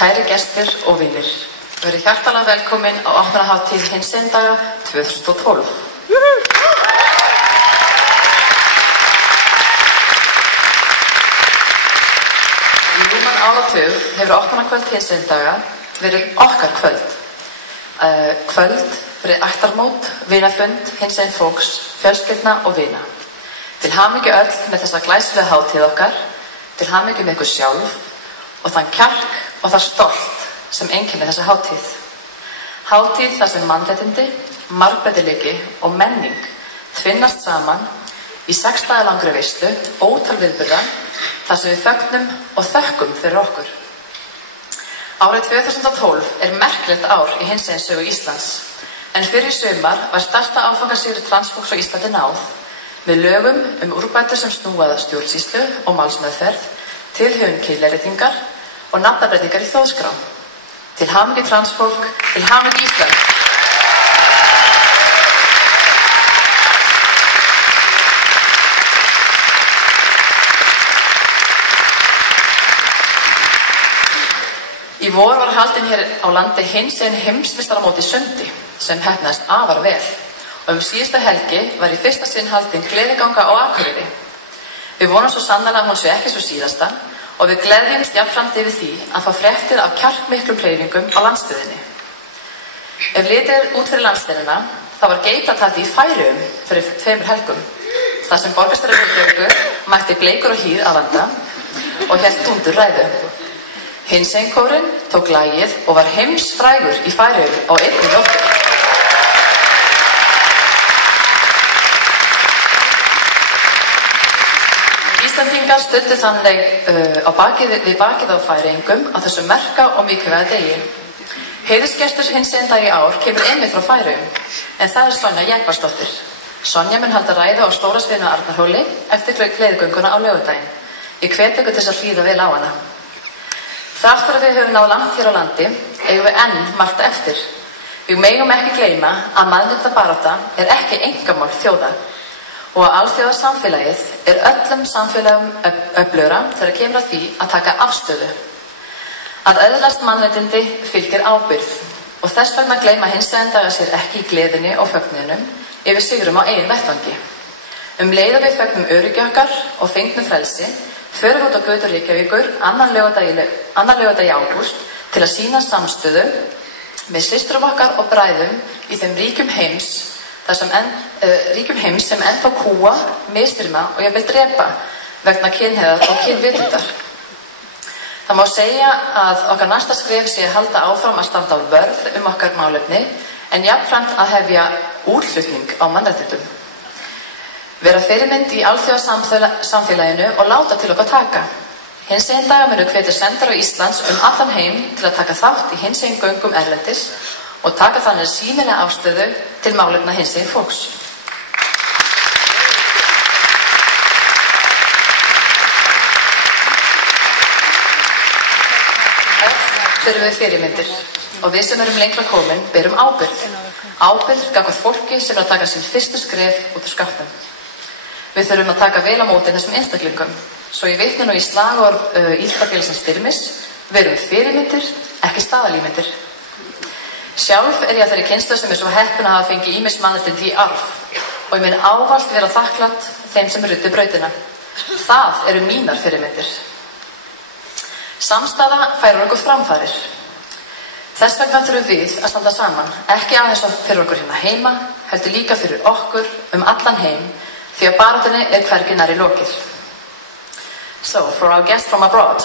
Kæri gestir og vinir, verið hjartalega velkomin á opnunarhátíð hinsegin daga 2012. Í rúman áratug hefur opnunarkvöld hinsegin daga verið okkar kvöld. Kvöld fyrir ættarmót, vinafund, hinsegin fólks, fjölskyldna og vina. Til hamingju öll með þessa glæsilega hátíð okkar, til hamingju með ykkur sjálf og þann kjark og það stolt sem einkennir þessa hátíð. Hátíð þar sem mannréttindi, margbreytileiki og menning tvinnast saman í 6 daga langri veislu, ótal viðburða, þar sem við fögnum og þökkum fyrir okkur. Árið 2012 er merkilegt ár í hinsegin sögu Íslands, en fyrir sumar var stærsta áfangasigri transfólks á Íslandi náð með lögum úrbætur sem snúaða stjórnsýslu og málsmeðferð, tilhögun kynleiðréttingar og nafnabreytingar í þjóðskrá. Til hamingju transfólk, til hamingju Ísland. Í vor var haldin hér á landi hinsegin heimsmeistaramót í sundi sem heppnaðist afar vel og síðustu helgi var í fyrsta sinn haldin gleðiganga á Akureyri. Við vonum svo sannarlega að hún sé ekki svo síðasta og við gleðjumst jafnframt yfir því að fá fréttir af kjarkmiklum hreyfingum á landsbyggðinni. Ef litið er út fyrir landsbyggðina, þá var geitataldi í Færeyjum fyrir 2 helgum, þar sem borgarstjóri Reykjavíkur mætti bleikur og hýr að vanda og hélt dúndur ræðu. Hinsegin kórinn tók lagið og var heimsfrægur í Færeyjum á einni nóttu. Íslendingar studdu þannig við bakið á Færeyingum á þessum merka og mikilvæga degi. Heiðursgestur hinsegin dag í ár kemur einmitt frá Færeyjum, en það er Sonja Jækvarsdóttir. Sonja mun halda ræðu á stóra sviðinu á Arnarhóli eftir gleðigönguna á laugardaginn. Ég hvet ykkur til að hlýða vel á hana. Þrátt fyrir að við höfum náð langt hér á landi, eigum við enn margt eftir. Við megum ekki gleyma að mannréttindabarátta er ekki einkamál þjóða og að alþjóðasamfélagið er öllum samfélagum öflugra þegar kemur að því að taka afstöðu. Að öðlast mannréttindi fylgir ábyrgð og þess vegna gleyma hinsegin daga sér ekki í gleðinni og fögnuðinum yfir sigrum á eigin vettvangi. Leið að við fögnum öryggi okkar og fengnum frelsi, förum út á götur Reykjavíkur annan laugardag í ágúst til að sýna samstöðu með systrum okkar og bræðum í þeim ríkjum heims sem ennþá kúa, misþyrma og jafnvel drepa vegna kynhneigðar og kynvitundar. Það má segja að okkar næsta skref sé að halda áfram að standa á vörð okkar málefni en jafnframt að hefja útflutning á mannréttindum. Vera fyrirmynd í alþjóðasamfélaginu og láta til okkar taka. Hinsegin daga munu hvetja sendiherra Íslands allan heim til að taka þátt í hinsegin göngum erlendis og taka þannig sýnilega afstöðu til málefna hinsegin fólks. Þurfum við fyrirmyndir og við sem erum lengra komin berum ábyrgð. Ábyrgð gagnvart fólki sem er að taka sín fyrstu skref út úr skápnum. Við þurfum að taka vel á móti þessum einstaklingum. Svo ég vitna nú í slagorð Íþróttafélagsins Styrmis, við erum fyrirmyndir, ekki staðalímyndir. Sjálf er ég að þeirri kynslóð sem er svo heppin að hafa fengið ýmis mannréttindi í arf og ég mun ávallt vera þakklátt þeim sem ruddu brautina. Það eru mínar fyrirmyndir. Samstaða færir okkur framfarir. Þess vegna þurfum við að standa saman, ekki aðeins fyrir okkur hérna heima, heldur líka fyrir okkur allan heim, því að baráttunni er hvergi nærri lokið. So, for our guests from abroad,